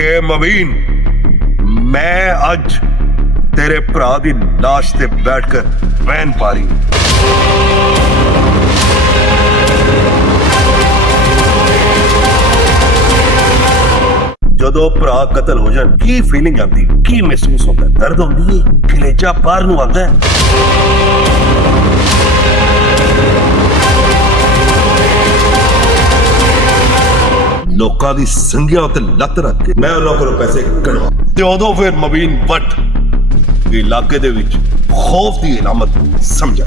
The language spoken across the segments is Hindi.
ਕਿ ਮਬੀਨ ਮੈਂ ਅੱਜ ਤੇਰੇ ਭਰਾ ਦੀ ਲਾਸ਼ ਤੇ ਬੈਠ ਕੇ ਵੈਨ ਪਾ ਰਹੀ ਜਦੋਂ ਭਰਾ ਕਤਲ ਹੋ ਜਾਣ ਕੀ ਫੀਲਿੰਗ ਆਉਂਦੀ, ਕੀ ਮਹਿਸੂਸ ਹੁੰਦਾ? ਦਰਦ ਹੁੰਦੀ ਹੈ, ਕਲੇਜਾ ਬਾਹਰ ਨੂੰ ਆਉਂਦਾ ਹੈ। ਲੋਕਾਂ ਦੀ ਸੰਗਿਆ ਉੱਤੇ ਲੱਤ ਰੱਖ ਕੇ ਮੈਂ ਉਹਨਾਂ ਕੋਲੋਂ ਪੈਸੇ ਕਢਵਾ ਤੇ ਉਦੋਂ ਫਿਰ ਮਬੀਨ ਬੱਟ इलाके दे विच खौफ की इलामत समझा।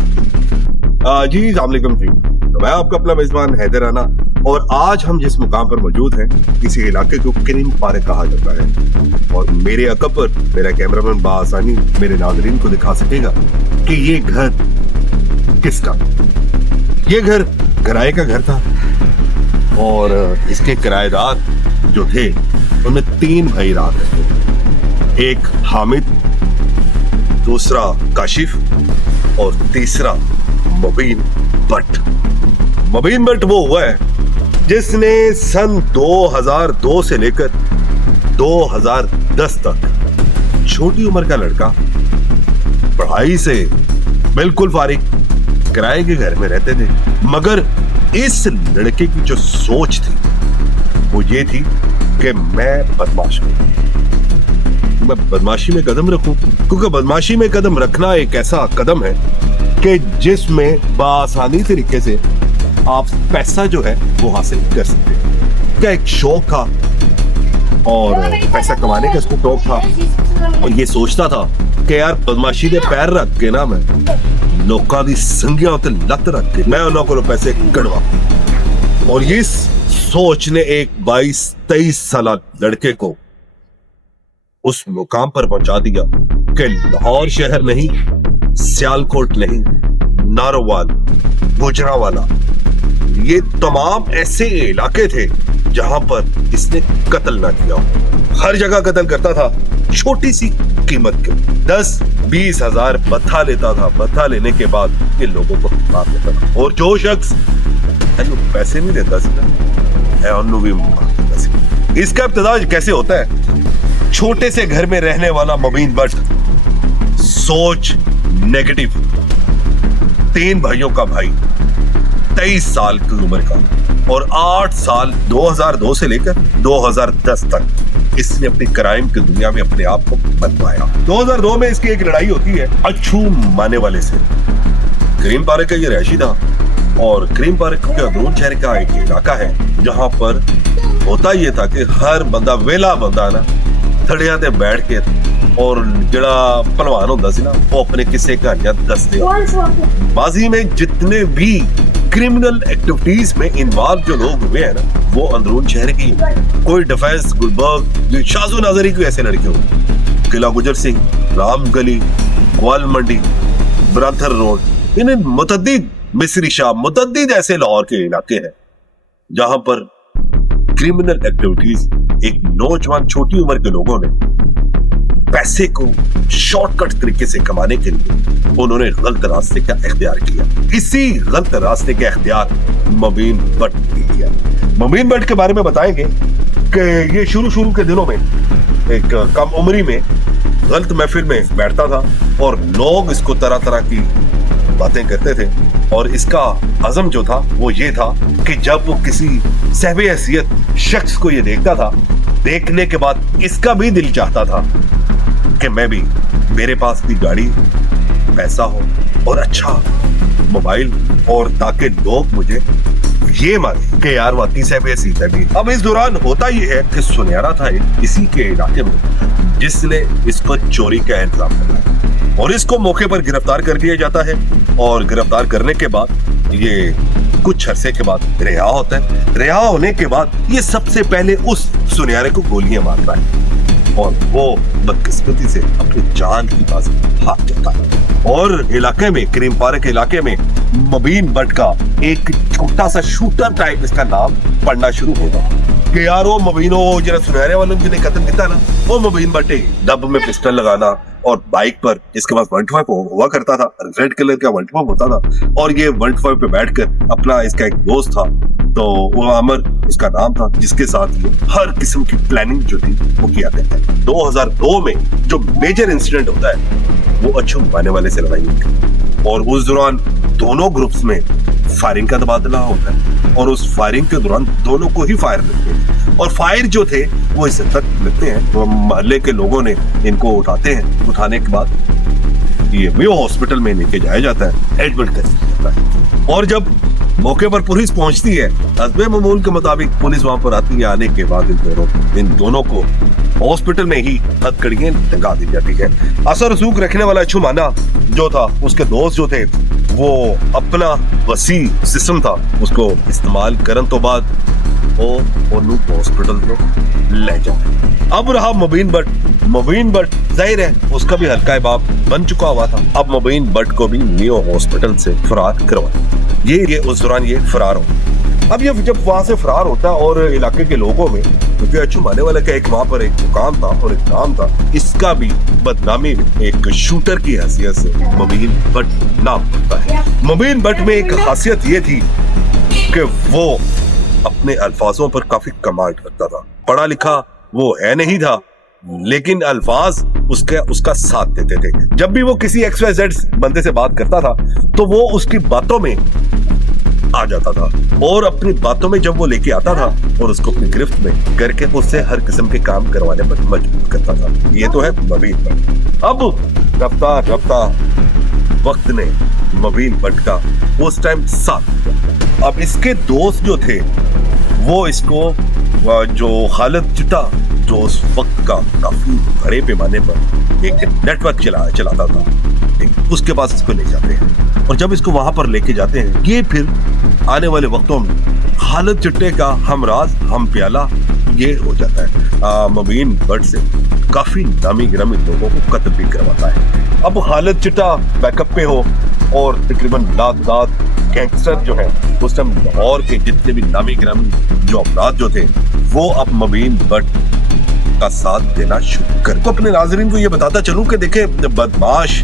जी अस्सलाम वालेकुम जी, मैं आपका अपना मेजबान हैदर राना और आज हम जिस मुकाम पर मौजूद हैं इसी इलाके को क्रीम पार्क कहा जाता है और मेरे अकब पर मेरा कैमरामैन बासानी मेरे नाज़रीन को दिखा सकेगा कि ये घर किसका। ये घर किराए का घर था और इसके किराएदार जो थे उनमें 3 भाई रहा करते, एक हामिद, दूसरा काशिफ और तीसरा मबीन बट। मबीन बट वो हुआ है जिसने सन 2002 से लेकर 2010 तक छोटी उम्र का लड़का पढ़ाई से बिल्कुल फारिग किराए के घर में रहते थे, मगर इस लड़के की जो सोच थी वो ये थी कि मैं बदमाश हूं, मैं बदमाशी में कदम रखूं, क्योंकि बदमाशी में कदम रखना एक ऐसा कदम है कि जिसमें बआसानी तरीके से आप पैसा जो है वो हासिल कर सकते हैं। क्या एक शौक था और पैसा कमाने का इसको शौक था और ये सोचता था कि यार बदमाशी दे पैर रख के ना मैं लोगों की संगिया उत्ते लत रख के मैं उन्होंने को पैसे कढ़वा। और इस सोच ने एक 22-23 साल लड़के को उस मुकाम पर पहुंचा दिया कि लाहौर शहर नहीं, सियालकोट नहीं, नारोवाल, गुजरावाला, ये तमाम ऐसे इलाके थे जहां पर इसने कत्ल ना किया। हर जगह कत्ल करता था छोटी सी कीमत के, 10-20 हजार बत्था लेता था। बत्था लेने के बाद ये लोगों को मार देता था और जो शख्स पैसे नहीं देता भी मार देता सी। इसका इब्तिदा कैसे होता है? छोटे से घर में रहने वाला मबीन बट, सोच नेगेटिव, 3 भाइयों का भाई, 23 साल की उम्र का और 8 साल 2002 से लेकर 2010 तक इसने अपनी क्राइम की दुनिया में अपने आप को बनवाया। 2002 में इसकी एक लड़ाई होती है अच्छू माने वाले से। क्रीम पार्क का ये रहायशी था और क्रीम पार्क के अंदरून शहर का एक इलाका है जहां पर होता ये था कि हर बंदा वेला बंदा ना थड़िया ते बैठ के और जड़ा पहलवान होता सी ना वो अपने किस्से कहानियां दसदे। बाजी में जितने भी क्रिमिनल एक्टिविटीज में इन्वॉल्व जो लोग हुए हैं ना वो अंदरून शहर की, कोई डिफेंस, गुलबर्ग, शाजू नाजरी कोई ऐसे लड़के हो, किला गुजर सिंह, राम गली, ग्वाल मंडी, ब्रांथर रोड, इन मुतद्दिद मिस्री शाह, मुतद्दिद ऐसे लाहौर के इलाके हैं जहां पर क्रिमिनल एक्टिविटीज एक नौजवान छोटी उम्र के लोगों ने पैसे को शॉर्टकट तरीके से कमाने के लिए उन्होंने गलत रास्ते का इख्तियार किया। इसी गलत रास्ते का इख्तियार मबीन बट ने किया। मबीन बट के बारे में बताएंगे कि ये शुरू के दिनों में एक कम उम्री में गलत महफिल में बैठता था और लोग इसको तरह तरह की बातें करते थे और इसका अज़म जो था वो ये था कि जब वो किसी सहबे हैसियत शख्स को ये देखता था, देखने के बाद इसका भी दिल चाहता था कि मैं भी, मेरे पास भी गाड़ी, पैसा हो और अच्छा मोबाइल, और ताकि लोग मुझे ये माने कि यार वाकई सहबे हैसियत है भी। अब इस दौरान होता ये है कि सुनहरा था इसी के इलाके में जिसने इस पर चोरी का इंतजाम किया और इसको मौके पर गिरफ्तार कर लिया जाता है और गिरफ्तार करने के बाद ये कुछ अरसे के बाद रिहा होता है। रिहा होने के बाद ये सबसे पहले उस सुनहरे को गोलियां मारता है और वो बदकिस्मती से अपनी जान की बाजी हाथ जाता है। और इलाके में, क्रीम पार्क इलाके में मबीन बट का एक छोटा सा शूटर टाइप इसका नाम पढ़ना शुरू होगा कि यार वो मबीनो जरा सुनहरे वालों जिन्हें कत्ल किया ना वो मबीन बट है। डब में पिस्टल लगाना, और बाइक पर इसके पास 125 हुआ करता था, रेड कलर का 125 होता था, और ये 125 पे बैठकर अपना इसका एक दोस्त था, तो वो अमर उसका नाम था, जिसके साथ ये हर किस्म की प्लानिंग जो थी वो किया करता है। 2002 में जो मेजर इंसिडेंट होता है वो अच्छू माने वाले से लड़ाई होती है, और उस दौरान दोनों ग्रुप्स में फायरिंग का तबादला होता है, और उस फायरिंग के दौरान दोनों को ही फायर लगते हैं, और फायर जो थे वो इससे तक लगते हैं, तो मोहल्ले के लोगों ने इनको उठाते हैं, उठाने के बाद ये मेयो हॉस्पिटल में लेके जाया जाता है, एडमिट कर दिया जाता है। और जब मौके पर पुलिस पहुंचती है, हस्बे मामूल के मुताबिक पुलिस वहां पर आती है, आने के बाद इन दोनों को हॉस्पिटल में ही हथकड़ियां लगा दी जाती है। असर रसूख रखने वाला छुमाना जो था, उसके दोस्त जो थे, वो अपना वसी सिस्टम था, उसको इस्तेमाल करने तो बाद वो हॉस्पिटल को ले जाए। अब रहा मुबीन भट्ट जाहिर है उसका भी हल्का बाप बन चुका हुआ था। अब मुबीन भट्ट को भी मेयो हॉस्पिटल से फरार करवाया। ये उस दौरान ये फरार हो। अब ये जब वहां से फरार होता और इलाके के लोगों में, क्योंकि अच्छू माने वाले का एक वहां पर एक दुकान था और एक नाम था, इसका भी बदनामी एक शूटर की हैसियत से मुबीन भट्ट नाम पड़ता है। मुबीन भट्ट में एक खासियत ये थी कि वो अपने अल्फाजों पर काफी कमाल करता था। पढ़ा लिखा वो है नहीं था, लेकिन अल्फाज उसका साथ देते थे। जब भी वो किसी XYZ बंदे से बात करता था तो वो उसकी बातों में आ जाता था, और अपनी बातों में जब वो लेके आता था और उसको अपनी गिरफ्त में करके उससे हर किस्म के काम करवाने पर मजबूर करता था। ये तो है मुबीन भट्ट। अब रफ्ता वक्त ने मुबीन भट्ट का उस टाइम साथ दिया। अब इसके दोस्त जो थे वो इसको जो खालिद चिट्टा, जो उस वक्त का काफी बड़े पैमाने पर एक नेटवर्क चलाता था, उसके पास इसको ले जाते हैं, और जब इसको वहां पर लेके जाते हैं, ये फिर आने वाले वक्तों में खालिद चिट्टे का हमराज हम प्याला ये हो जाता है। मुबीन भट्ट से काफी नामी गिरामी लोगों को कत्ल भी करवाता है। अब खालिद चिट्टा बैकअप पे हो, और तकरीबन लाख गैंगस्टर जो है उस टाइम लाहौर के जितने भी नामी गिरामी जो अपराध जो थे, वो अब मुबीन भट्ट का साथ देना शुरू कर। तो अपने नाज़रीन को ये बताता चलूं कि देखे, बदमाश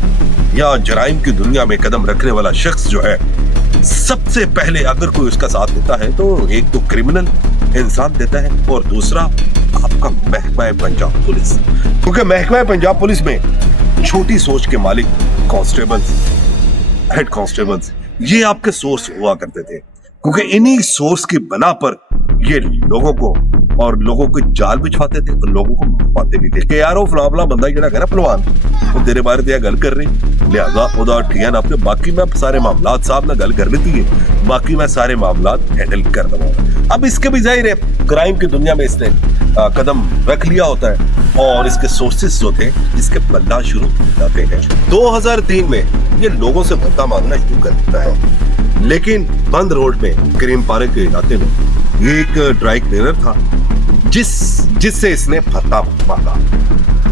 या जराइम की दुनिया में कदम रखने वाला शख्स जो है, सबसे पहले अगर कोई उसका साथ देता है तो एक तो क्रिमिनल इंसान देता है, और दूसरा आपका महकमा पंजाब पुलिस, क्योंकि महकमा पंजाब पुलिस में छोटी सोच के मालिक कांस्टेबल्स, हेड कांस्टेबल्स, ये आपके सोर्स हुआ करते थे, क्योंकि इन्हीं सोर्स की बना पर ये लोगों को जाल बिछवाते थे और लोगों को मारते भी थे कि यार वो फला बंदा जेड़ा है ना पहलवान, वो तेरे बारे दिया गल कर रही, लिहाजा ओदा ठिया ना, बाकी मैं सारे मामलात साहब ना गल कर लेती है, बाकी मैं सारे मामलात हैंडल कर दूंगा। अब इसके भी जाहिर है क्राइम की दुनिया में इसने कदम रख लिया होता है, और इसके सोर्सेस जो थे इसके बनना शुरू हो जाते हैं। 2003 में ये लोगों से भत्ता मांगना शुरू कर देता है, लेकिन बंद रोड में करीम पार्क के इलाके में ये एक ड्राई क्लीनर था जिससे इसने भत्ता मांगा।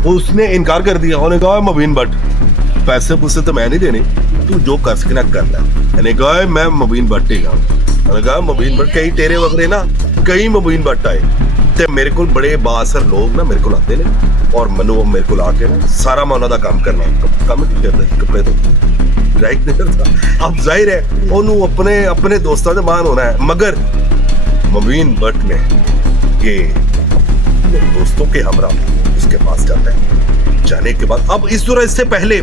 उसने इनकार कर दिया, उन्होंने कहा मुबीन भट्ट पैसे पुसे तो मैं नहीं देने, तू जो कर सके ना कर ले। मैंने कहा मैं मुबीन भट्ट ही उन्होंने कहा मुबीन भट्ट कई तेरे वगैरह ना कई मुबीन भट्ट आए, ते मेरे को बड़े बासर लोग ना मेरे को आते ने, और मनु मेरे को आके ना सारा मैं उन्होंने काम करना, काम नहीं करना, कपड़े तो ड्राई क्लीनर था। अब जाहिर है उन्होंने अपने दोस्तों से मान होना है, मगर मुबीन भट्ट ने ये दोस्तों के हमरा उसके पास जाता है। जाने के बाद अब इस तरह, इससे पहले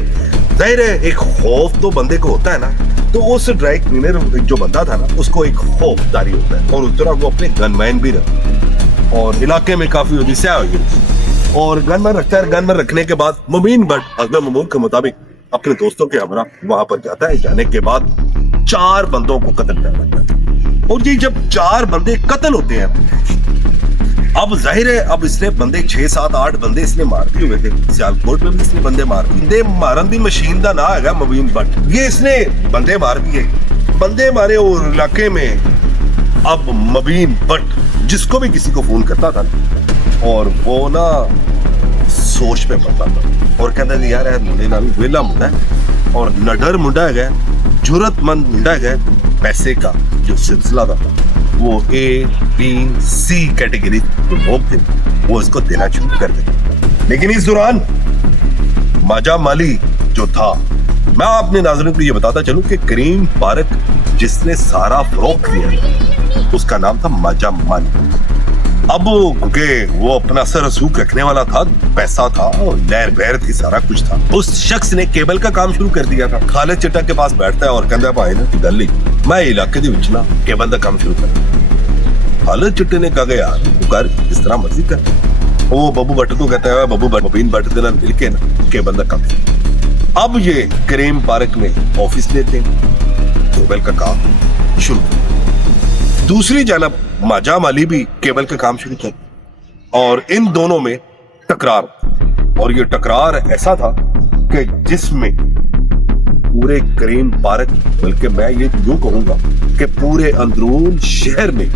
जाहिर है एक खौफ तो बंदे को होता है ना, तो उस ड्राई क्लीनर जो बंदा था ना उसको एक खौफदारी होता है, और उस तरह वो अपने गनमैन भी रखता, और इलाके में काफी उदिशा हुई, और गनमैन रखता है। गनमैन रखने के बाद मुबीन भट्ट हस्बे मामूल के मुताबिक अपने दोस्तों के हमरा वहां पर जाता है। जाने के बाद 4 बंदों को कत्ल कर देता है, और ये जब 4 बंदे कत्ल होते हैं, अब जाहिर है अब इसने बंदे 6, 7, 8 बंदे इसने मार दिए हुए थे। सियालकोट में भी इसने बंदे मार दिए। मारन दी मशीन का ना है मुबीन भट्ट, ये इसने बंदे मार दिए, बंदे मारे और इलाके में। अब मुबीन भट्ट जिसको भी किसी को फोन करता था और वो ना सोच में पड़ता था और कहता था यार मुंडे नाल वेला मुंडा है और नडर मुंडा है, जुरतमंद मुंडा है, पैसे का जो सिलसिला था वो A-B-C कैटेगरी लोग थे, वो इसको देना शुरू कर देते। लेकिन इस दौरान माजा माली जो था, मैं अपने नाज़रीन को ये बताता चलूं कि करीम पारक जिसने सारा फरोख किया उसका नाम था माजा माली। अब क्योंकि वो अपना सर रसूख रखने वाला था, पैसा था, लहर बहर थी, सारा कुछ था, उस शख्स ने केबल का काम शुरू कर दिया था। खालिद चिट्टा के पास बैठता है और कहता है भाई ना गली मैं इलाके दे विच ना केबल का काम शुरू कर। खालिद चिट्टे ने कहा यार तू कर जिस तरह मर्जी कर। वो बब्बू भट्ट तो कहता है बब्बू भट्ट मुबीन भट्ट दे नाल मिल के ना केबल का काम। अब ये करीम पारक में ऑफिस लेते हैं, केबल का काम शुरू। दूसरी जानब माजा माली भी केबल का काम शुरू कर और इन दोनों में टकरार, और ये टकरार ऐसा था कि जिसमें पूरे करीम पारक, बल्कि मैं ये यूं कहूंगा कि पूरे अंदरून शहर में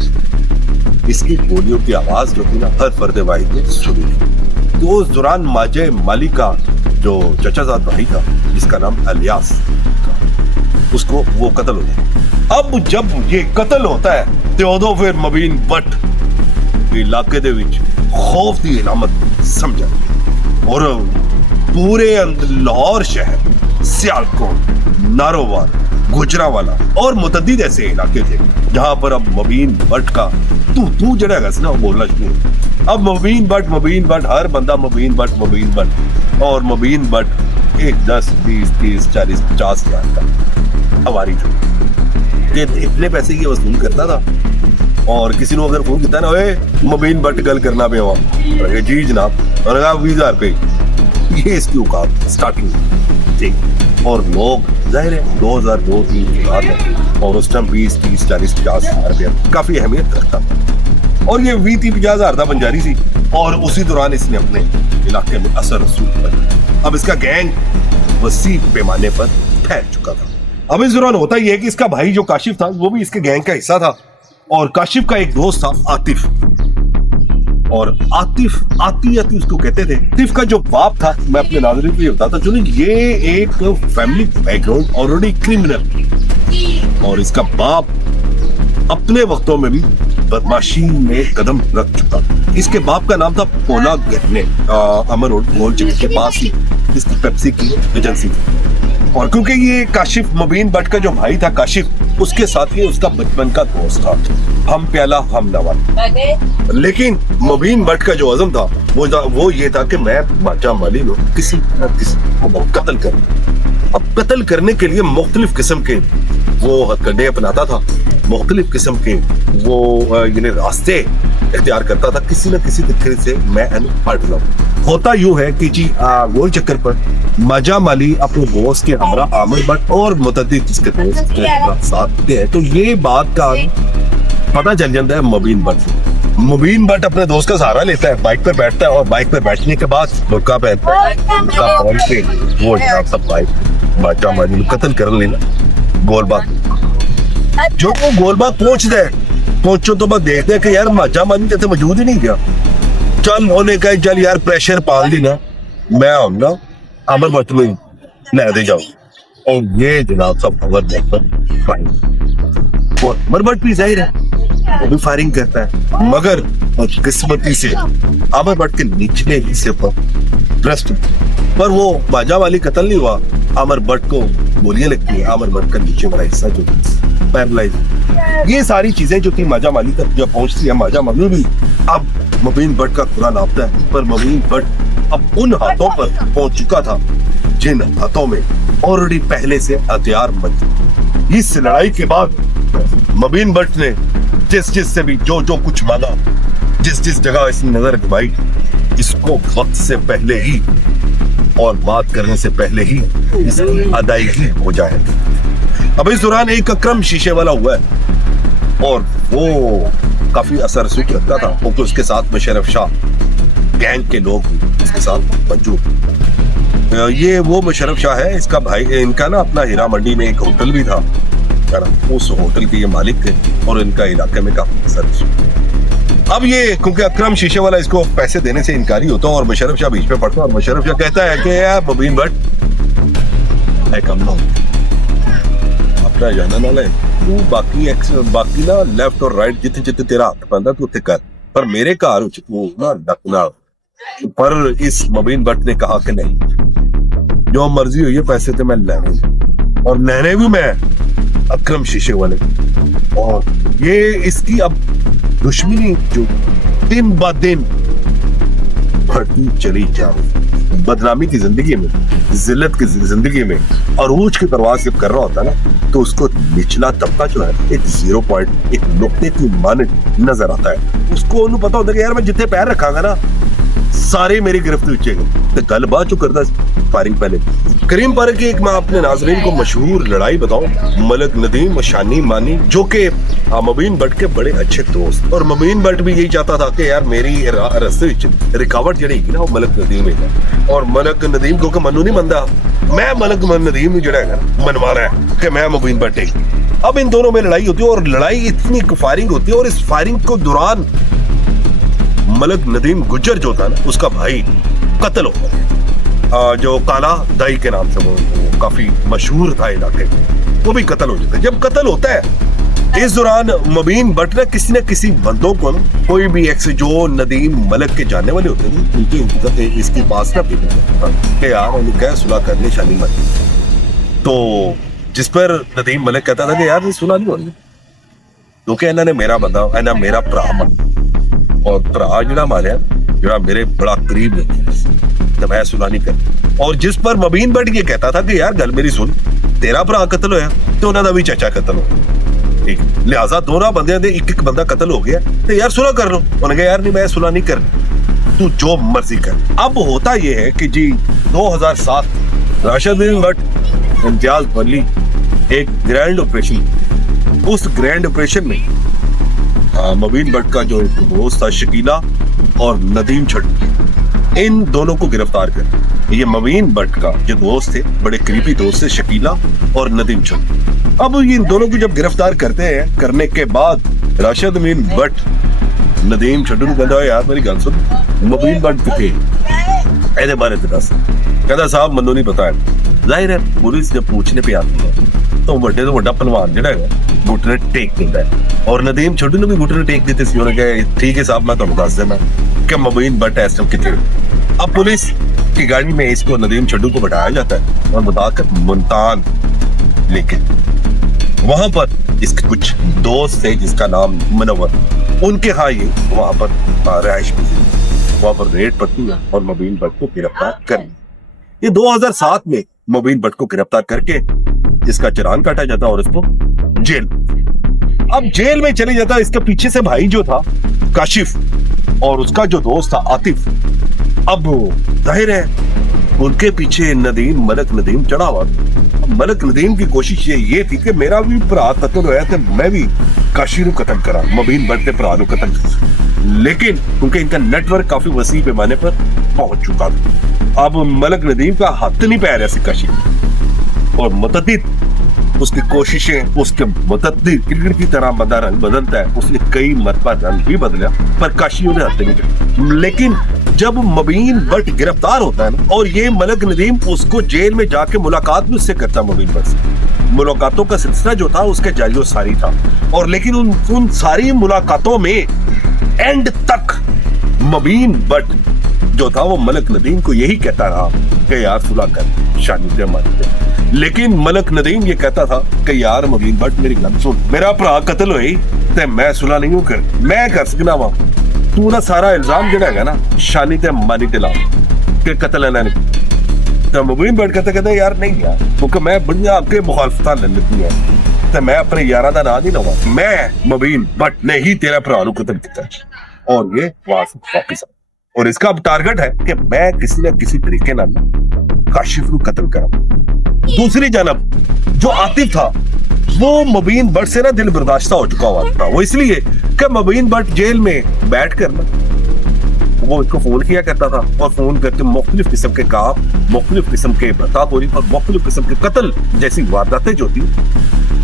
इसकी गोलियों की आवाज जो थी ना हर फर्द वाहिद ने सुनी। तो उस दौरान माजे माली का जो चचाजाद भाई था जिसका नाम अलियास, उसको वो कत्ल होता है। अब जब ये कत्ल होता है तो उदों फिर मुबीन भट्ट इलाके दे विच खौफ की इलामत समझा और पूरे लाहौर शहर, सियालकोट, नारोवाल, गुजरावाला और मुतअद्दिद ऐसे इलाके थे जहां पर अब मुबीन भट्ट का तू जड़ा ना बोलना शुरू। अब मुबीन भट्ट हर बंदा मुबीन भट्ट और मुबीन भट्ट एक 10, 20, 30, 40, 50 हजार का हमारी जो इतने पैसे की वसूल करता था। और किसी ने अगर फोन किया ना ओए मुबीन भट्ट गल करना पे वहां जी जनाब और 20,000 रुपए, ये इसकी औकात स्टार्टिंग ठीक। और लोग जाहिर है 2002, 3 और उस टाइम 20, 30, 40, 50 हजार रुपया काफी अहमियत रखता था। और ये 20, 30, 50 हजार था बंजारी सी, और उसी दौरान इसने अपने इलाके में असर रसूख किया। अब इसका गैंग वसी पैमाने पर फैल चुका था। अब इस दौरान होता यह है कि इसका भाई जो काशिफ था वो भी इसके गैंग का हिस्सा था, और काशिफ का एक दोस्त था आतिफ, और आती उसको कहते थे। आतिफ का जो बाप था, मैं अपने नाज़रीन को ये बताता चलूं, ये एक फैमिली बैकग्राउंड ऑलरेडी क्रिमिनल, और इसका बाप अपने वक्तों में भी बदमाशी में कदम रख चुका। इसके बाप का नाम था पोला गहने, अमर रोड गोल के पास ही इसकी पेप्सी की एजेंसी थी। और क्योंकि ये काशिफ मुबीन भट्ट का जो भाई था काशिफ, उसके साथ ही उसका बचपन का दोस्त था, हम प्याला हम नवा। लेकिन मुबीन भट्ट का जो अज़म था वो ये था कि मैं माजा माली को किसी न किसी को कत्ल करूं। अब कत्ल करने के लिए मुख्तलिफ किस्म के वो हथकंडे अपनाता था, मुख्तलिफ किस्म के वो यानी रास्ते इख्तियार करता था, किसी न किसी तरीके से मैं हट जाऊं। होता यूं है कि जी गोल चक्कर पर माजा माली अपने दोस्त के हमरा आमिर भट्ट और मुतअद्दिद इसके दोस्त के साथ थे, तो ये बात का पता चल जाता है मुबीन भट्ट अपने दोस्त का सहारा लेता है, बाइक पर बैठता है, और बाइक पर बैठने के बाद बुर्का पहनता है, बुर्का पहन के वो सब बाइक माजा माली को कत्ल कर लेना गोलबाग। जो वो गोलबाग पहुंचो तो बस देखते हैं कि यार माजा माली तो मौजूद ही नहीं गया। चल होने का चल यार प्रेशर पाल दी ना, मैं आऊंगा अमर भट्ट में ले दे जाओ, और ये जनाब सब अमर भट्ट पर फायरिंग, और अमर भट्ट भी जाहिर है वो भी फायरिंग करता है, मगर किस्मती से अमर भट्ट के निचले हिस्से पर ब्रेस्ट पर वो माजा वाली कत्ल नहीं हुआ, अमर भट्ट को गोलियां लगती है, अमर भट्ट का नीचे वाला हिस्सा जो पैरालाइज। ये सारी चीजें जो थी माजा माली तक जब पहुंचती है, माजा माली भी अब मुबीन भट्ट का खुरा नापता है, पर मुबीन भट्ट अब उन हाथों पर पहुंच चुका था जिन हाथों में ऑलरेडी पहले से हथियार मौजूद। इस लड़ाई के बाद मुबीन भट्ट ने जिस से भी जो कुछ मांगा, जिस जगह इसने नजर घुमाई, इसको वक्त से पहले ही और बात करने से पहले ही इसकी अदायगी हो जाए। अब इस दौरान एक अकरम शीशे वाला हुआ है, और वो काफी असर रसूख रखता था, क्योंकि उसके साथ मुशर्रफ शाह गैंग के लोग भी इसके साथ मौजूद। ये वो मुशर्रफ शाह है, इसका भाई, इनका ना अपना हीरा मंडी में एक होटल भी था, उस होटल के ये मालिक थे, और इनका इलाके में काफी असर। अब ये क्योंकि अकरम शीशे वाला इसको पैसे देने से इनकारी होता है, और मुशर्रफ शाह बीच में पड़ता है, और मुशर्रफ शाह कहता है कि यार मुबीन भट्ट है कम ना अपना जाना ना ले, तू बाकी ना लेफ्ट और राइट जिथे तेरा हाथ पैंदा तू उत्थे कर, पर मेरे घर ना डकना। पर इस मुबीन भट्ट ने कहा कि नहीं, जो मर्जी हुई है पैसे तो मैं लेने, और लेने भी मैं अकरम शीशे वाले। और ये इसकी अब दुश्मनी जो दिन ब दिन बढ़ती चली जा रही, बदनामी की जिंदगी में, जिल्लत की जिंदगी में अरूज की परवाज जब कर रहा होता है ना, तो उसको निचला तबका जो है एक 0 पॉइंट, एक नुक्ते की मानद नजर आता है। उसको उन्हें पता होता है कि यार मैं जितने पैर रखांगा ना सारे मेरी गिरफ्त विच तो गल बात जो करता फारिंग पहले करीम पारे की एक मैं अपने नाजरीन को मशहूर लड़ाई बताऊं। मलक नदीम और शानी मानी जो कि मुबीन भट्ट के बड़े अच्छे दोस्त, और मुबीन भट्ट भी यही चाहता था कि यार मेरी रस्ते रिकावट जड़ी ना वो मलक नदीम है, और मलक नदीम को मनु नहीं मनता, मैं मलक नदीम जड़ा है मनवाना है कि मैं मुबीन भट्ट है। अब इन दोनों में लड़ाई होती है, और लड़ाई इतनी फायरिंग होती है, और इस फायरिंग को दौरान मलक नदीम गुज्जर जो था ना उसका भाई कत्ल हो गया, जो काला दाई के नाम से वो काफी मशहूर था इलाके में, वो भी कत्ल हो जाता है। जब कत्ल होता है इस दौरान मुबीन भट्ट ने किसी बंदों को कोई भी एक्स जो नदीम मलक के जानने वाले होते हैं उनके इसकी पास ना कि यार उन्हें क्या सुलह करने शानी मत, तो जिस पर नदीम मलक कहता था कि यार सुलह नहीं होनी, क्योंकि इन्होंने मेरा बंदा इन्हें मेरा भरा मन और भरा जड़ा मारिया जड़ा मेरे बड़ा करीब है, तो मैं सुलह नहीं कर। और जिस पर मुबीन भट्ट ये कहता था कि यार गल मेरी सुन, तेरा भरा कत्ल होया तो उन्होंने भी चाचा कत्ल हो, ठीक, लिहाजा दोनों बंदे दे एक भंदा कत्ल हो गया तो यार सुलह कर लो। उन्होंने कहा यार नहीं मैं सुलह नहीं करनी, तू जो मर्जी कर। अब होता यह है कि जी 2007 राशिद भट्ट इम्तियाज बली एक ग्रैंड ऑपरेशन, उस ग्रैंड ऑपरेशन में मुबीन भट्ट का जो दोस्त था शकीला और नदीम छट्टू, इन दोनों को गिरफ्तार कर। ये मुबीन भट्ट का जो दोस्त थे, बड़े करीबी दोस्त थे शकीला और नदीम छट्टू। अब इन दोनों को जब गिरफ्तार करते हैं, करने के बाद राशिद अमीन भट्ट नदीम छट्टू को कहता है यार मेरी गल सुन, मुबीन भट्ट किथे ए बारे दस, कहता साहब मनु नहीं पता है। जाहिर है पुलिस जब पूछने पे आती है तो बड़े तो बड़ा पहलवान जड़ा है घुटने टेक देता है, और नदीम छट्टू ने भी घुटने टेक देते सी। उन्होंने कहा ठीक है साहब मैं तुम दस देना कि मुबीन भट्ट इस टाइम कितने। अब पुलिस की गाड़ी में इसको नदीम छट्टू को बैठाया जाता है और बताकर मुल्तान लेके, वहां पर इसके कुछ दोस्त थे जिसका नाम मुनव्वर, उनके यहाँ ये वहां पर रहायश में वहां पर रेड पड़ती है और मुबीन भट्ट को गिरफ्तार कर लिया। ये 2007 में मुबीन भट्ट को गिरफ्तार करके इसका चालान काटा जाता और इसको जेल, अब जेल में चले जाता। इसके पीछे से भाई जो था काशिफ और उसका जो दोस्त था आतिफ, अब जाहिर है उनके पीछे नदीम मलक नदीम चढ़ा हुआ। मलक नदीम की कोशिश ये थी कि मेरा भी भरा कत्ल होया तो मैं भी काशी को कत्ल करा, मुबीन भट्ट के भरा को कत्ल करा, लेकिन क्योंकि इनका नेटवर्क काफी वसी पैमाने पर पहुंच चुका था, अब मलक नदीम का हाथ नहीं पै रहा काशी, और मुतअद्दिद उसकी कोशिशें, उसके मुतअद्दिद क्रिकेट की तरह बंदा रंग बदलता है, उसने कई मरतबा रंग भी बदला पर काशियों ने हाथ नहीं पकड़ा। लेकिन जब मुबीन भट्ट गिरफ्तार होता है ना, और ये मलक नदीम उसको जेल में जाके मुलाकात भी उससे करता है, मुबीन भट्ट से मुलाकातों का सिलसिला जो था उसके जारी सारी था, और लेकिन उन सारी मुलाकातों में एंड तक मुबीन भट्ट जो था वो मलक नदीम को यही कहता रहा कि यार सुलह कर शानी से मारते। लेकिन मलक नदीम ये कहता था कि यार मुबीन भट्ट मेरी गल सुन, मेरा भरा कत्ल होई ते मैं सुलह नहीं कर, मैं कर सकना वा, तू ना सारा इल्जाम जड़ा है ना शानी ते मानी ते ला के कत्ल है ना। तो मुबीन भट्ट कहते यार नहीं यार, क्योंकि मैं बढ़िया आपके मुखालफता ले लेती है तो मैं अपने यारा का नाम नहीं लवा, मैं मुबीन भट्ट ने ही तेरा भरा को कत्ल किया, और ये वापस, और इसका अब टारगेट है कि मैं किसी न किसी तरीके नाल काशिफ को कत्ल करा। दूसरी जानब जो आतिफ था वो मुबीन भट्ट से ना दिल बर्दाश्ता हो चुका हुआ था, वो इसलिए कि मुबीन भट्ट जेल में बैठ कर ना वो इसको फोन किया करता था, और फोन करके मुख्तलिफ किस्म के काम, मुख्तलिफ किस्म के बर्ताव और मुख्तलिफ किस्म के कत्ल जैसी वारदातें जो थी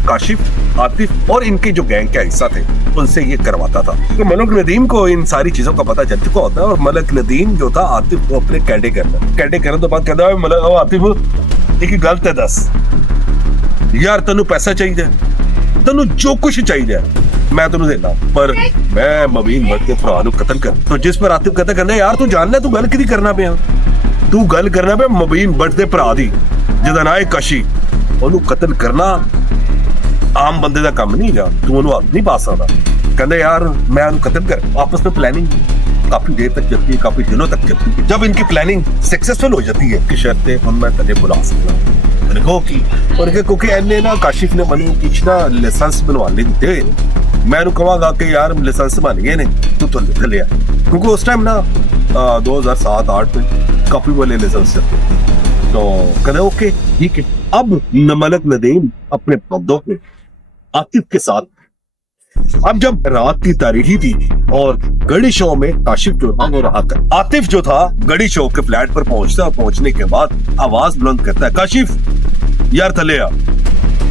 काशिफ, आतिफ और इनके जो गैंग का हिस्सा थे उनसे ये करवाता था। तो मलक नदीम को इन सारी चीजों का पता चल चुका होता है, और मलक नदीम जो था आतिफ को अपने कैडे करने तो बाद कहता है आतिफ एक गलत है दस यार, तेनू पैसा चाहिए, तेनू जो कुछ चाहिए मैं तेनू देना, पर मैं मुबीन भट्ट के भरा को कत्ल कर। तो जिस पर आतिफ कहता यार तू जानना तू गल कि करना पे, तू गल करना पे मुबीन भट्ट दे भरा दी ਜਿਹਦਾ ਨਾਂ ਹੈ ਕਾਸ਼ੀ, ਉਹਨੂੰ ਕਤਲ ਕਰਨਾ ਆਮ ਬੰਦੇ ਦਾ ਕੰਮ ਨਹੀਂ ਹੈਗਾ, ਤੂੰ ਉਹਨੂੰ ਹੱਥ ਨਹੀਂ ਪਾ ਸਕਦਾ। ਕਹਿੰਦੇ यार मैं ਉਹਨੂੰ कतल कर। आपस में प्लानिंग काफी देर तक चलती है, काफी दिनों तक चलती है। जब इनकी प्लानिंग सक्सेसफुल हो जाती है कि शर्ते हम मैं तने बुला सकता हूँ की क्योंकि एने ना काशिफ ने मनु कुछ ना लाइसेंस बनवाने दिते, मैं कहगा कि यार लाइसेंस बन गए ने तू तो लिख लिया, क्योंकि उस टाइम ना 2007-8 में काफी वाले लाइसेंस थे। तो कहते ओके ठीक है। अब मलक नदीम अपने बंदों पे आतिफ के साथ, अब जब रात की तारीखी थी और गड़ी शो में काशिफ जो था वो रहा था, आतिफ जो था गड़ी शो के फ्लैट पर पहुंचता, पहुंचने के बाद आवाज बुलंद करता है, काशिफ यार थले आ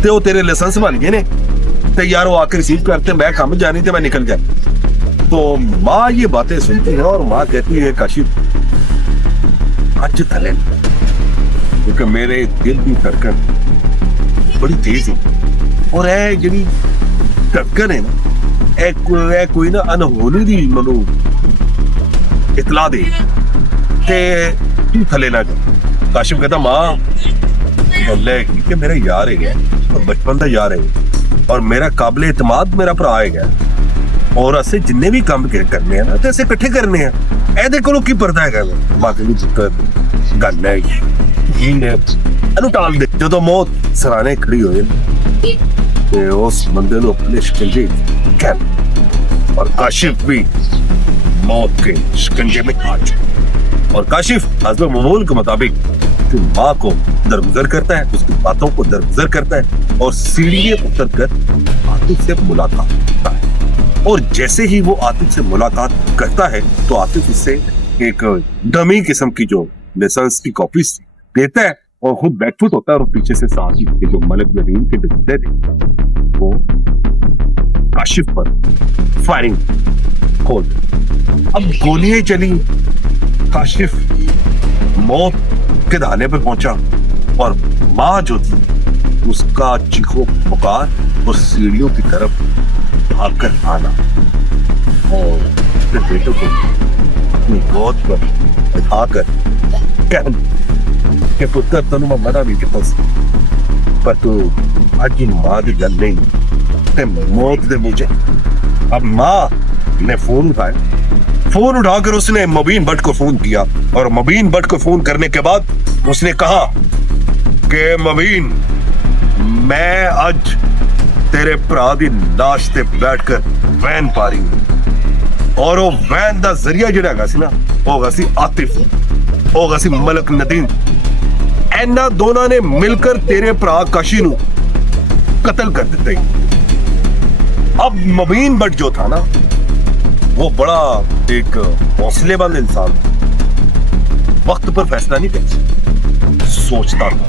ते वो तेरे लाइसेंस बन गए ने ते यार वो आकर रिसीव करते, मैं काम जानी थे, मैं निकल गया। तो माँ ये बातें सुनती है और माँ कहती है काशिफ आज थले, क्योंकि मेरे दिल की धड़कन बड़ी तेज है और है जी धड़कन है ना कोई ना अनहोनी दी मनु इतला दे ते तू थले ना जा। काशिफ कहता माँ गल है कि मेरा यार है और बचपन का यार है और मेरा काबिल इतमाद मेरा भरा है और असे जिन्ने भी काम करने हैं ना ते असे इकट्ठे करने हैं, एदे कोलों की परदा है बाकी भी जिक्र गल है ਇਹਨੂੰ ਟਾਲ ਦੇ। ਜਦੋਂ ਮੌਤ ਸਰਾਣੇ ਖੜੀ ਹੋਏ ਤੇ ਉਸ ਬੰਦੇ ਨੂੰ ਆਪਣੇ शिकंजे कैद और काशिफ भी मौत के शिकंजे में आ चुका। और काशिफ हस्ब मामूल के मुताबिक माँ को दरगुजर करता है, उसकी बातों को दरगुजर करता है और सीढ़ियां उतर कर आतिफ से मुलाकात करता है। और जैसे ही वो आतिफ से मुलाकात करता है तो आतिफ उससे एक डमी किस्म की जो लाइसेंस की कॉपी देता है और खुद बैकफुट होता है और पीछे से साथ ही जो मलक नदीम के डंडे थे वो काशिफ पर फायरिंग खोल। अब गोलियां चली, काशिफ मौत के दहाने पर पहुंचा और माँ जो थी उसका चीखो पुकार उस सीढ़ियों की तरफ भागकर आना और अपने बेटों को अपनी गोद पर उठाकर कहना कि पुत्र तेन मैं मना भी किता पर तू अज मां की गल नहीं ते मौत दे मुझे। अब मां ने फोन उठाया, फोन उठाकर उसने मुबीन भट्ट को फोन किया और मुबीन भट्ट को फोन करने के बाद उसने कहा कि मुबीन मैं अज तेरे भरा दी लाश ते बैठकर वैन पा रही हूं और वो वैन दा जरिया जिहड़ा हैगा सी ना वो हैगा सी आतिफ, वो हैगा सी मलक नदीम। इन्हां दोनों ने मिलकर तेरे भरा काशी नू कत्ल कर दिता ही। अब मुबीन भट्ट जो था ना वो बड़ा एक हौसलेमंद इंसान, वक्त पर फैसला नहीं करता, सोचता था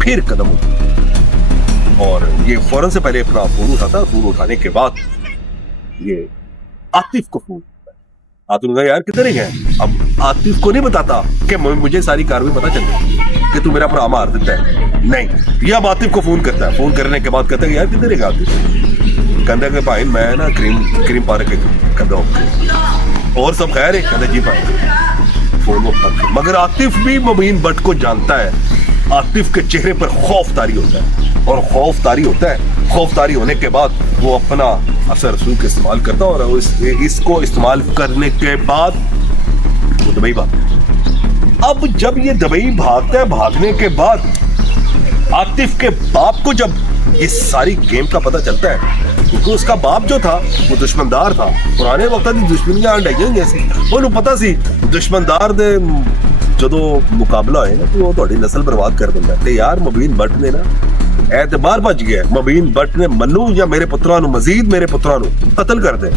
फिर कदम उठाता और ये फौरन से पहले अपना फोन उठाता, फोन उठाने के बाद ये आतिफ को फोन, आतिफ ने कहा यार किधर गए। अब आतिफ को नहीं बताता कि मुझे सारी कार्रवाई पता चल गई कि तू मेरा भरा मार देता है, नहीं, ये अब आतिफ को फोन करता है। फोन करने के बाद कहता है यार किधर है आतिफ, कहता कि भाई मैं ना क्रीम पार्क कहता ओके और सब खैर है, कहता जी भाई फोन वो मगर आतिफ भी मुबीन भट्ट को जानता है। आतिफ के चेहरे पर खौफ तारी होता है और खौफ तारी होता है, खौफ तारी होने के बाद वो अपना असर रसूल का इस्तेमाल करता है और इसको इस्तेमाल करने के बाद वो दुबई भागता है। अब जब ये दुबई भागता है, भागने के बाद आतिफ के बाप को जब इस सारी गेम का पता चलता है, क्योंकि उसका बाप जो था वो दुश्मनदार था, पुराने वक्त दी दुश्मनियां अंडाइयां जैसी ਉਹਨੂੰ ਪਤਾ ਸੀ ਦੁਸ਼ਮਨਦਾਰ ਦੇ ਜਦੋਂ ਮੁਕਾਬਲਾ ਹੋਏ ਨਾ तो ਤੁਹਾਡੀ ਨਸਲ ਬਰਬਾਦ ਕਰ ਦਿੰਦਾ। ਤੇ ਯਾਰ ਮੁਬੀਨ ਭੱਟ ਨੇ ਨਾ एतबार बच गया, मुबीन भट्ट ने मन्नू या मेरे पुत्रा मजीद मेरे पुत्रा कत्ल कर दे।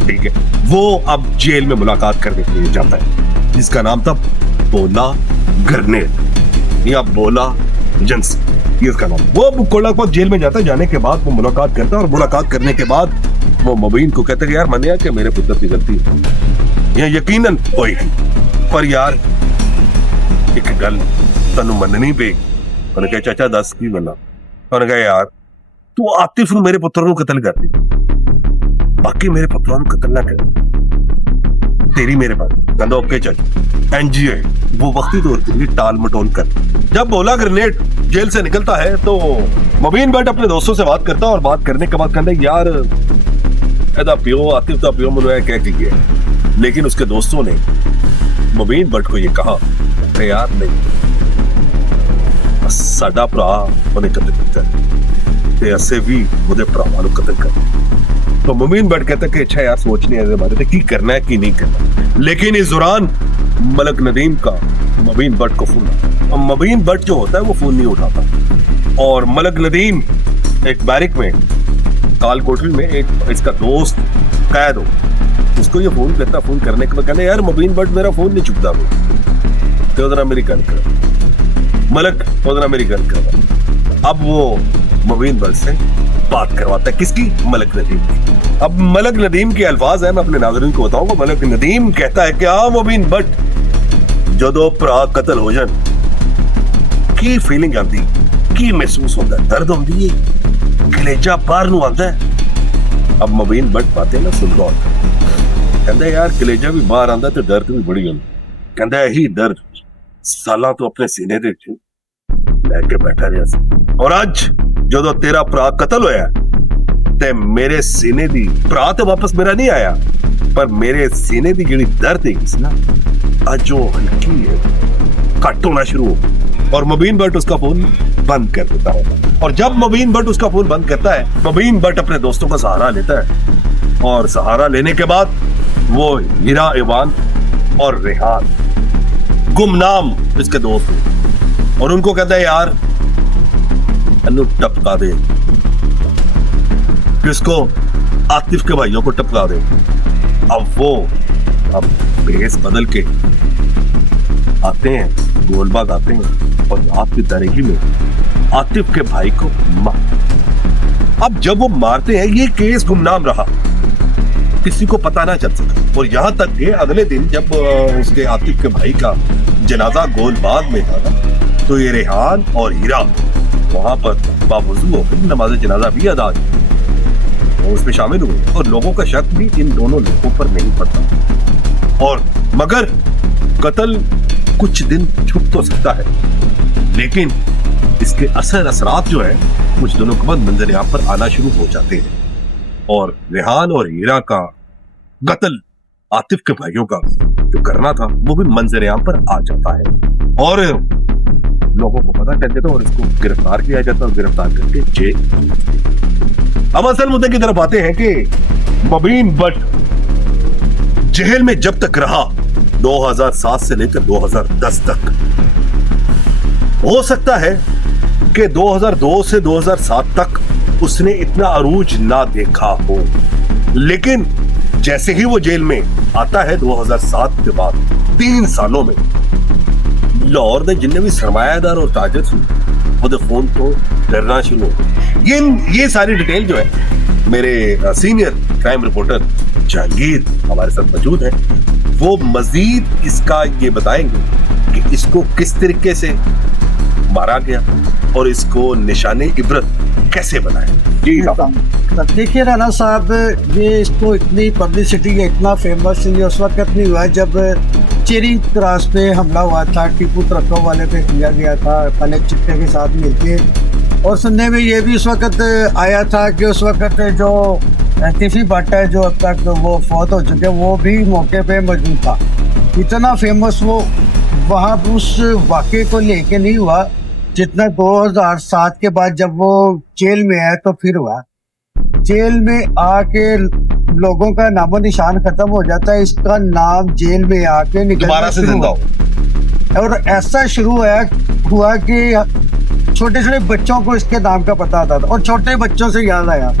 ठीक है, वो अब जेल में मुलाकात करने के लिए जाता है जिसका नाम था बोला गर्नेट या बोला एजेंसी, ये इसका नाम। वो कोलाकोट जेल में जाता है, जाने के बाद वो मुलाकात करता है और मुलाकात करने के बाद वो मुबीन को कहता है कि यार मनिया कि मेरे पुत्र की गलती है या यकीनन होएगी, पर यार एक गल तन्नू मननी पेगी। उन्होंने कहा चाचा दस की गल। उन्होंने कहा यार तू आतिफ नूं मेरे पुत्र नूं कत्ल कर दी, बाकी मेरे पुत्रों नूं कत्ल ना कर। तेरी मेरे पास कहता ओके चल एनजीए वो वक्ती तौर के लिए टाल मटोल कर। जब बोला ग्रेनेड जेल से निकलता है तो मुबीन भट्ट अपने दोस्तों से बात करता है और बात करने के बाद कहता है यार ऐदा पियो आतिफ दा पियो मनु कह के गया, लेकिन उसके दोस्तों ने मुबीन भट्ट को ये कहा कि यार नहीं साडा भरा उन्हें कतल किया ते असे भी ਉਹਦੇ ਭਰਾਵਾਂ ਨੂੰ कतल कर। तो मुबीन भट्ट कहता कि अच्छा यार सोचने है बारे में की करना है कि नहीं करना, लेकिन इस दौरान मलक नदीम का मुबीन भट्ट को फोन आता। मुबीन भट्ट जो होता है वो फोन नहीं उठाता और मलक नदीम एक बैरिक में काल कोठरी में एक इसका दोस्त कैद हो, उसको ये फोन करता। फोन करने के बाद कहने यार मुबीन भट्ट मेरा फोन नहीं चुकता, तो मेरी गल कर मलक मेरी गल कर। अब वो मुबीन भट्ट से बात करवाता है, किसकी? मलक नदीम की। अब मलक नदीम के अल्फाज है, मैं अपने नाज़रीन को बताऊंगा। मलक नदीम कहता है कि हाँ मुबीन भट्ट जदों भरा कतल हो जान की फीलिंग आती, की महसूस होता है, दर्द होती है, कलेजा बाहर नूं आंदा है। अब मुबीन भट्ट बातें ना सुन रहा होता, कहता यार कलेजा भी बाहर आंदा ते दर्द भी बड़ी होंदी। कहता यही दर्द सालां तो अपने सीने दे विच लैके बैठा रहा सी, और अज जदों तेरा भरा कतल होया ते मेरे सीने दी भरा ते वापस मेरा नहीं आया, पर मेरे सीने दी जिहड़ी दर्द है ना अज वो हल्की है, घट होना शुरू हो। और मुबीन भट्ट उसका फोन बंद कर देता है। और जब मुबीन भट्ट उसका फोन बंद करता है, मुबीन भट्ट अपने दोस्तों का सहारा लेता है और सहारा लेने के बाद वो हीरा ईवान और रेहान गुमनाम इसके दोस्त हैं और उनको कहता है यार अनु टपका दे, किसको? आतिफ के भाइयों को टपका दे। अब भेस बदल के आते हैं, गोलबाग आते हैं और रात की तारीखी में आतिफ के भाई को मार। अब जब वो मारते हैं ये केस गुमनाम रहा, किसी को पता ना चल सका। और यहां तक कि अगले दिन जब उसके आतिफ के भाई का जनाजा गोलबाग में था तो ये रेहान और हीरा वहां पर बावजूद होकर नमाज जनाजा भी अदा की और उसमें शामिल हुए और लोगों का शक भी इन दोनों लोगों पर नहीं पड़ता। और मगर कत्ल कुछ दिन छुप तो सकता है, लेकिन इसके असरात जो है कुछ दिनों के बाद मंजर-ए-आम पर आना शुरू हो जाते हैं और रेहान और हीरा का कत्ल आतिफ के भाइयों का जो करना था वो भी मंजर-ए-आम पर आ जाता है और लोगों को पता चल जाता है और इसको गिरफ्तार किया जाता है और गिरफ्तार करके जेल। अब असल मुद्दे की तरफ आते हैं कि मुबीन भट्ट जेल में जब तक रहा 2007 से लेकर 2010 तक, हो सकता है कि 2002 से 2007 तक उसने इतना अरूज ना देखा हो, लेकिन जैसे ही वो जेल में आता है 2007 के बाद 3 सालों में लाहौर के जिन्ने भी सरमायादार और ताजर थे वो फोन को डरना शुरू हो। ये सारी डिटेल जो है मेरे सीनियर क्राइम रिपोर्टर जहांगीर हमारे साथ मौजूद है, वो मजीद इसका ये बताएंगे कि इसको किस तरीके से मारा गया और इसको निशाने इबरत कैसे बनाए। देखिए राना साहब, ये इसको इतनी पब्लिसिटी है, इतना फेमस ये उस वक्त नहीं हुआ जब चेरी क्रॉस पे हमला हुआ था, टीपू ट्रकों वाले पे किया गया था पलक चिट्टे के साथ मिलके। और सुनने में ये भी उस वक्त आया था कि उस वक्त जो तिफी भट्ट है जो अब तक वो फौत हो चुके, वो भी मौके पे मौजूद था। इतना फेमस वो वहाँ उस वाक़े को लेके नहीं हुआ जितना 2007 के बाद जब वो जेल में आया तो फिर हुआ। जेल में आके लोगों का नामो निशान खत्म हो जाता है, इसका नाम जेल में आके निकलना शुरू हुआ। और ऐसा शुरू हुआ कि छोटे छोटे बच्चों को इसके नाम का पता आता था। और छोटे बच्चों से याद आया,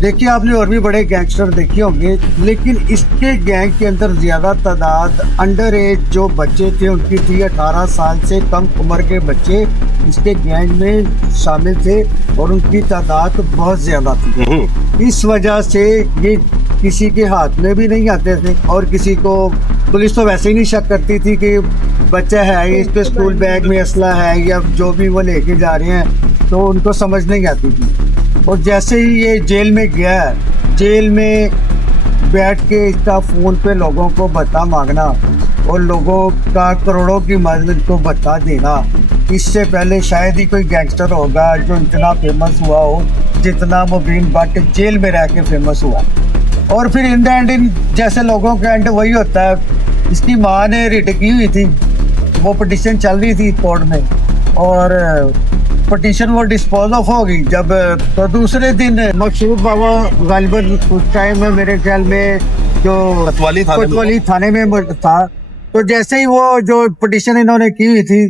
देखिए आपने और भी बड़े गैंगस्टर देखे होंगे, लेकिन इसके गैंग के अंदर ज्यादा तादाद अंडर एज जो बच्चे थे उनकी थी। 18 साल से कम उम्र के बच्चे इसके गैंग में शामिल थे और उनकी तादाद बहुत ज्यादा थी। इस वजह से ये किसी के हाथ में भी नहीं आते थे और किसी को पुलिस तो वैसे ही नहीं शक करती थी कि बच्चा है, इसके स्कूल बैग में असला है या जो भी वो लेके जा रहे हैं, तो उनको समझ नहीं आती थी। और जैसे ही ये जेल में गया, जेल में बैठ के इसका फ़ोन पे लोगों को भत्ता मांगना और लोगों का करोड़ों की मदद को भत्ता देना, इससे पहले शायद ही कोई गैंगस्टर होगा जो इतना फेमस हुआ हो जितना मुबीन भट्ट जेल में रह के फेमस हुआ। और फिर इन द एंड इन जैसे लोगों का एंड वही होता है। इसकी माँ ने रिट की हुई थी, वो पिटिशन चल रही थी कोर्ट में और पिटिशन वो डिस्पोज ऑफ हो गई जब। तो दूसरे दिन मकसूद बाबा गालिबन उस टाइम में मेरे ख्याल में जो कोतवाली थाने में था, तो जैसे ही वो जो पिटिशन इन्होंने की हुई थी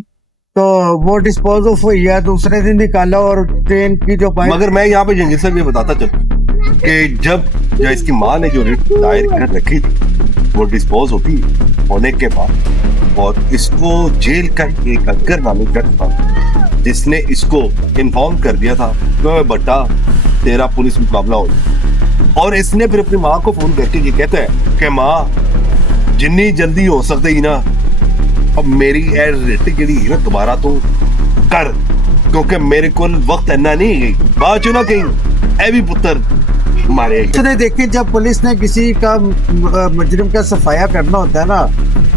तो वो डिस्पोज ऑफ हुई है, दूसरे दिन निकाला और ट्रेन की जो मगर मैं यहाँ पे जंगीर साहब ये बताता चलूं कि जब इसकी माँ ने जो रिट दायर कर रखी थी वो डिस्पोज होने के बाद और इसको जेल का एक अंकर नामी जज था जिसने इसको इन्फॉर्म कर दिया था कि बेटा तेरा पुलिस मुकाबला हो, और इसने फिर अपनी माँ को फोन करके ये कहता है कि माँ जिन्नी जल्दी हो सकती ही ना अब मेरी रिट जी ना दोबारा तो कर, क्योंकि मेरे को वक्त इन्ना नहीं है बात चुना कहीं ए भी पुत्र मारे। देखिए जब पुलिस ने किसी का मुजरिम का सफाया करना होता है ना,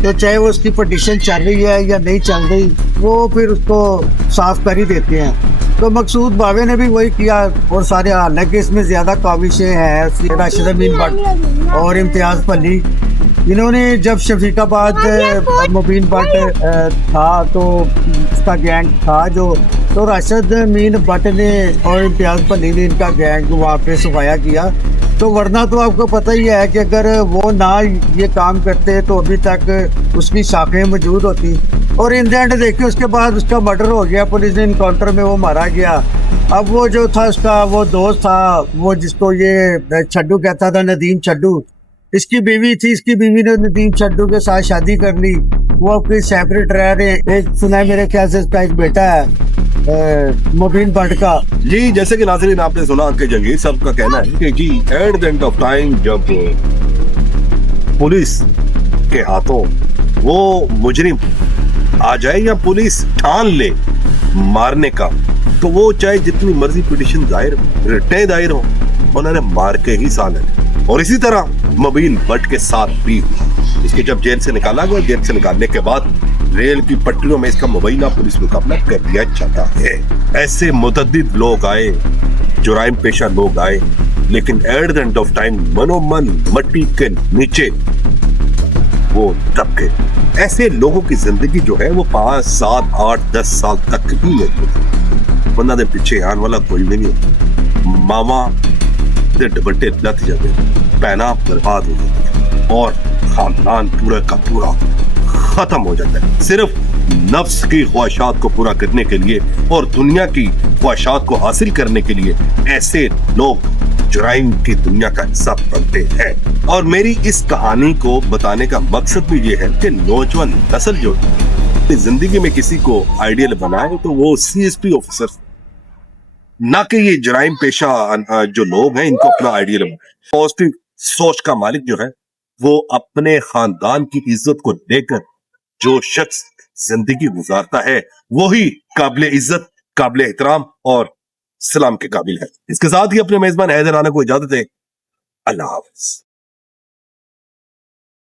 तो चाहे वो उसकी पिटीशन चल रही है या नहीं चल रही, वो फिर उसको साफ कर ही देते हैं। तो मकसूद बावे ने भी वही किया और सारे, हालांकि इसमें ज्यादा काविशें हैं राशिद अमीन भट्ट और इम्तियाज पली। इन्होंने जब शफीकाबाद मुबीन भट्ट था तो उसका गैंग था जो, तो राशिद अमीन भट्ट ने और इम्तियाज पली ने इनका गैंग वहाँ पे सफाया किया। तो वरना तो आपको पता ही है कि अगर वो ना ये काम करते तो अभी तक उसकी शाखें मौजूद होती। और इन द एंड देखिए उसके बाद उसका मर्डर हो गया, पुलिस ने इनकाउंटर में वो मारा गया। अब वो जो था उसका वो दोस्त था, वो जिसको ये छड्डू कहता था, नदीम छड्डू, इसकी बीवी थी, इसकी बीवी ने नदीम छड्डू के साथ शादी कर ली। वो अपनी सेपरेट रह रहे। एक सुना है मेरे ख्याल से इसका एक बेटा है मुबीन भट्ट का। जी जैसे कि नाज़रीन आपने सुना कि जंगीर साहब का कहना है कि जी at the end of time जब पुलिस के हाथों वो मुजरिम आ जाए या पुलिस ठान ले मारने का, तो वो चाहे जितनी मर्जी पिटीशन दायर हो उन्होंने मार के ही साले। और इसी तरह मुबीन भट्ट के साथ भी इसके जब जेल से निकाला गया, जेल से निकालने के बाद रेल की पटरियों में इसका मुबैना पुलिस मुकाबला कर दिया जाता है। ऐसे मुतअद्दिद लोग आए, जुराइम पेशा लोग आए, लेकिन at the end of time मनोमन मट्टी के नीचे वो दब गए। ऐसे लोगों की जिंदगी जो है वो 5, 7, 8, 10 साल तक ही लेती, वरना दे पीछे आने वाला कोई नहीं। मामा दे दुपट्टे लत जाते, पहना बर्बाद हो जाती और खानदान पूरा का पूरा खत्म हो जाता है, सिर्फ नफ्स की ख्वाहिशात को पूरा करने के लिए और दुनिया की ख्वाहिशात को हासिल करने के लिए ऐसे लोग जुराइम की दुनिया का हिस्सा बनते हैं। और मेरी इस कहानी को बताने का मकसद भी ये है कि नौजवान नस्ल जो जिंदगी में किसी को आइडियल बनाए तो वो CSP ऑफिसर, ना कि ये जुराइम पेशा जो लोग हैं इनको अपना आइडियल बनाए। पॉजिटिव सोच का मालिक जो है वो अपने खानदान की इज्जत को लेकर जो शख्स जिंदगी गुजारता है वही काबिल इज्जत, काबिल एहतराम और सलाम के काबिल है। इसके साथ ही अपने मेजबान हैदर राना को इजाजत है। अल्लाह हाफ़िज़।